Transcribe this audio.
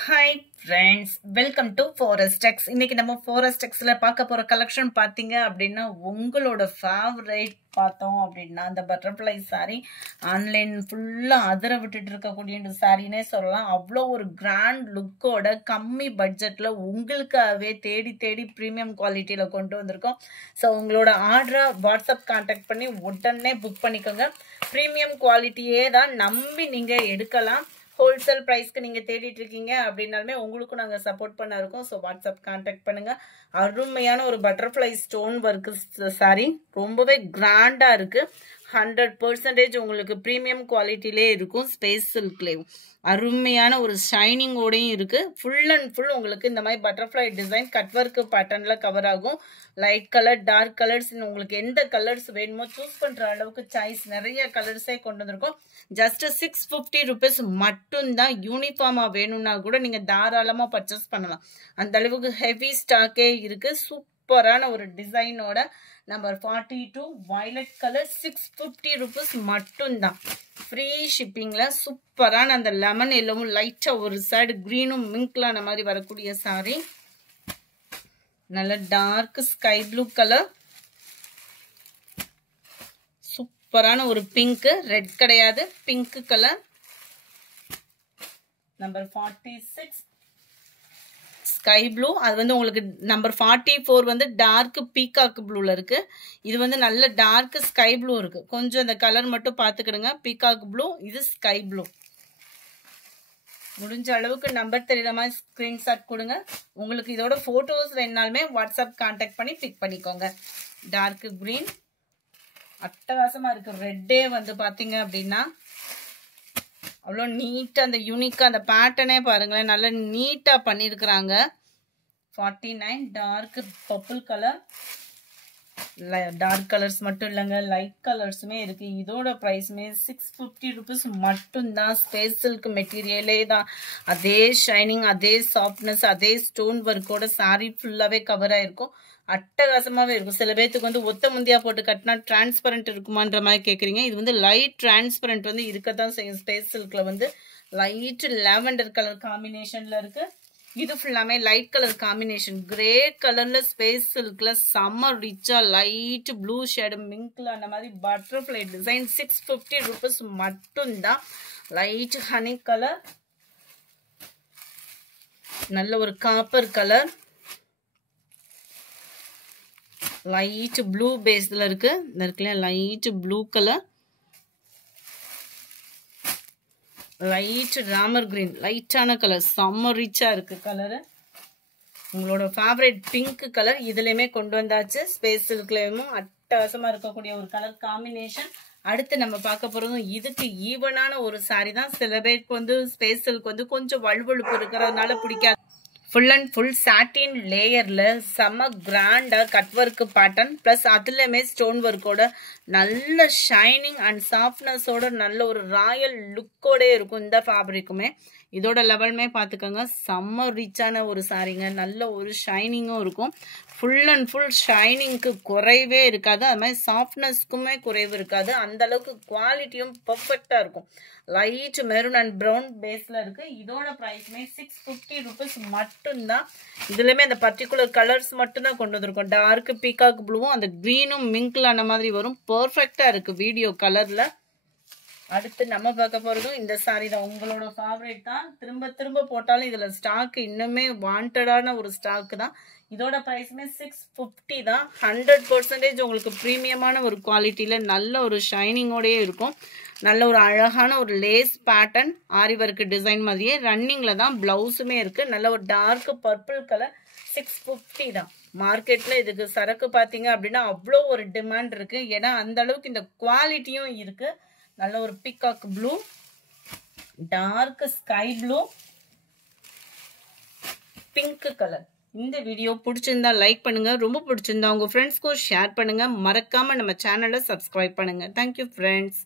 Hi friends, welcome to Forestex. இன்னைக்கு நம்ம ஃபாரஸ்டெக்ஸில் பார்க்க போகிற கலெக்ஷன் பார்த்தீங்க அப்படின்னா உங்களோட ஃபேவரேட் பார்த்தோம் அப்படின்னா அந்த பட்டர்ஃப்ளை சாரீ ஆன்லைன் ஃபுல்லாக அதிர விட்டுட்டு இருக்கக்கூடிய சாரின்னே சொல்லலாம். அவ்வளோ ஒரு கிராண்ட் லுக்கோட கம்மி பட்ஜெட்டில் உங்களுக்காகவே தேடி தேடி ப்ரீமியம் குவாலிட்டியில் கொண்டு வந்திருக்கோம். ஸோ உங்களோட ஆர்டரை வாட்ஸ்அப் கான்டாக்ட் பண்ணி உடனே புக் பண்ணிக்கோங்க. ப்ரீமியம் குவாலிட்டியே தான் நம்பி நீங்கள் எடுக்கலாம். ஹோல்சேல் ப்ரைஸ்க்கு நீங்கள் தேடிட்டு இருக்கீங்க அப்படின்னாலுமே உங்களுக்கும் நாங்கள் சப்போர்ட் பண்ண இருக்கோம். ஸோ வாட்ஸ்அப் கான்டாக்ட் பண்ணுங்கள். அருமையான ஒரு பட்டர்ஃப்ளை ஸ்டோன் ஒர்க்கு சாரி, ரொம்பவே கிராண்டாக இருக்குது. 100% உங்களுக்கு ப்ரீமியம் குவாலிட்டிலே இருக்கும். ஸ்பேஸ் சில்க்லேயும் அருமையான ஒரு ஷைனிங்கோடையும் இருக்குது. ஃபுல் அண்ட் ஃபுல் உங்களுக்கு இந்த மாதிரி பட்டர்ஃப்ளை டிசைன் கட் ஒர்க்கு பேட்டர்னில் கவர் ஆகும். லைட் கலர், டார்க் கலர்ஸ், உங்களுக்கு எந்த கலர்ஸ் வேணுமோ சூஸ் பண்ணுற அளவுக்கு சாய்ஸ் நிறைய கலர்ஸே கொண்டு வந்திருக்கோம். ஜஸ்ட் 650 rupees மட்டும்தான். யூனிஃபார்மாக வேணும்னா கூட நீங்கள் தாராளமாக பர்ச்சேஸ் பண்ணலாம். அந்த அளவுக்கு ஹெவி ஸ்டாக்கே இருக்குது. சூப்பரான ஒரு டிசைனோட நம்பர் 42 வயலட் கலர் 650 rupees மட்டும்தான். ஃப்ரீ ஷிப்பிங்கில் சூப்பரான அந்த லெமன் எல்லோவும் லைட்டாக ஒரு சைடு க்ரீனும் மிங்க்லான மாதிரி வரக்கூடிய சாரி. நல்ல டார்க் ஸ்கை ப்ளூ கலர், சூப்பரான ஒரு பிங்க், ரெட் கிடையாது, pink colour. Number 46 sky blue. அது வந்து உங்களுக்கு நம்பர் 44 வந்து டார்க் பீகாக் ப்ளூல இருக்கு. இது வந்து நல்ல டார்க் ஸ்கை ப்ளூ இருக்கு. கொஞ்சம் இந்த கலர் மட்டும் பார்த்துக்கிடுங்க. பீகாக் ப்ளூ, இது ஸ்கை ப்ளூ. முடிஞ்ச அளவுக்கு நம்பர் தெரியற மாதிரி ஸ்கிரீன்ஷாட் கொடுங்க. உங்களுக்கு இதோட போட்டோஸ் வேணாலுமே வாட்ஸ்அப் கான்டாக்ட் பண்ணி பிக் பண்ணிக்கோங்க. டார்க் கிரீன் அட்டகாசமா இருக்கு. ரெட்டே வந்து பாத்தீங்க அப்படின்னா அவ்வளோ நீட்டாக அந்த யூனிக்காக அந்த பேட்டர்னே பாருங்களேன், நல்லா நீட்டாக பண்ணியிருக்கிறாங்க. 49 dark purple colour. Dark colours மட்டும் இல்லைங்க, லைட் கலர்ஸுமே இருக்கு. இதோட ப்ரைஸுமே 650 rupees மட்டும்தான். ஸ்பேஸ் சில்க் மெட்டீரியலே தான். அதே ஷைனிங், அதே சாஃப்ட்னஸ், அதே ஸ்டோன் ஒர்க்கோட சாரீ ஃபுல்லாகவே கவர் ஆயிருக்கும். அட்டகாசமாகவே இருக்கும். சில பேர்த்துக்கு வந்து ஒத்த முந்தியா போட்டு கட்டினா டிரான்ஸ்பரண்ட் இருக்குமான்ற மாதிரி கேட்குறீங்க. இது வந்து லைட் டிரான்ஸ்பரண்ட் வந்து இருக்கத்தான் செய்யும். ஸ்பேஸ் சில்கில் வந்து லைட் லாவெண்டர் கலர் காம்பினேஷனில் இருக்கு. இது ஃபுல்லாமே லைட் கலர் காம்பினேஷன். கிரே கலர்ல ஸ்பேஸ் சில்க்ல செம்ம ரிச்சா லைட் ப்ளூ ஷேடு மிங்க்ல அந்த மாதிரி பட்டர்ஃப்ளை டிசைன் 650 rupees மட்டும்தான். லைட் ஹனி கலர், நல்ல ஒரு காப்பர் கலர், லைட் ப்ளூ பேஸ்ல இருக்கு. இந்த இருக்குல்ல light blue colour, light Ramar green, லைட்டான கலர், செம்ம ரிச்சா இருக்கு கலரு. உங்களோட ஃபேவரட் பிங்க் கலர் இதுலயுமே கொண்டு வந்தாச்சு. ஸ்பேஸ் சில்க்லயும் அட்டகாசமா இருக்கக்கூடிய ஒரு கலர் காம்பினேஷன். அடுத்து நம்ம பார்க்க போறதும் இதுக்கு ஈவனான ஒரு சாரி தான். சில பேருக்கு வந்து ஸ்பேஸ் சில்க் வந்து கொஞ்சம் வழுவழுப்பு இருக்கிறதுனால பிடிக்காது. ஃபுல் அண்ட் ஃபுல் சாட்டின் லேயர்ல செம்ம கிராண்டா கட் ஒர்க் பேட்டர்ன் பிளஸ் அதுலயுமே ஸ்டோன் ஒர்க்கோட நல்ல ஷைனிங் அண்ட் சாஃப்ட்னஸோட நல்ல ஒரு ராயல் லுக்கோட இருக்கும் இந்த ஃபேப்ரிக்குமே. இதோட லெவலுமே பார்த்துக்கோங்க, செம்ம ரிச்சான ஒரு சாரீங்க. நல்ல ஒரு ஷைனிங்கும் இருக்கும். ஃபுல் அண்ட் ஃபுல் ஷைனிங்க்கு குறைவே இருக்காது. அது மாதிரி சாஃப்ட்னஸ்க்குமே குறைவு இருக்காது. அந்த அளவுக்கு குவாலிட்டியும் பர்ஃபெக்டா இருக்கும். லைட் மெரூன் அண்ட் ப்ரௌன் பேஸ்ல இருக்கு. இதோட ப்ரைஸ்மே 650 rupees மட்டும்தான். இதுலயுமே அந்த பர்டிகுலர் கலர்ஸ் மட்டும்தான் கொண்டு வந்திருக்கோம். டார்க் பீகாக் ப்ளூவும் அந்த கிரீனும் மிங்க்ல அந்த மாதிரி வரும். பர்ஃபெக்டா இருக்கு வீடியோ கலர்ல. அடுத்து நம்ம பார்க்க போறதும் இந்த சாரி தான். உங்களோட ஃபேவரேட் தான். திரும்ப திரும்ப போட்டாலும் இதுல ஸ்டாக் இன்னுமே வாண்டடான ஒரு ஸ்டாக் தான். இதோட ப்ரைஸ்மே 650 தான். 100% உங்களுக்கு ப்ரீமியமான ஒரு குவாலிட்டியில நல்ல ஒரு ஷைனிங்கோடயே இருக்கும். நல்ல ஒரு அழகான ஒரு லேஸ் பேட்டர்ன் ஆரி ஒர்க் டிசைன் மாதிரியே ரன்னிங்ல தான் பிளவுஸுமே இருக்கு. நல்ல ஒரு டார்க் பர்பிள் கலர் 650 தான். மார்க்கெட்ல இதுக்கு சரக்கு பார்த்தீங்க அப்படின்னா அவ்வளோ ஒரு டிமாண்ட் இருக்கு. ஏன்னா அந்த அளவுக்கு இந்த குவாலிட்டியும் இருக்கு. நல்ல ஒரு peacock blue, dark sky blue, pink colour. இந்த வீடியோ பிடிச்சிருந்தா லைக் பண்ணுங்க. ரொம்ப பிடிச்சிருந்தா உங்க ஃப்ரெண்ட்ஸ்க்கும் ஷேர் பண்ணுங்க. மறக்காம நம்ம சேனலை சப்ஸ்கிரைப் பண்ணுங்க. Thank you friends.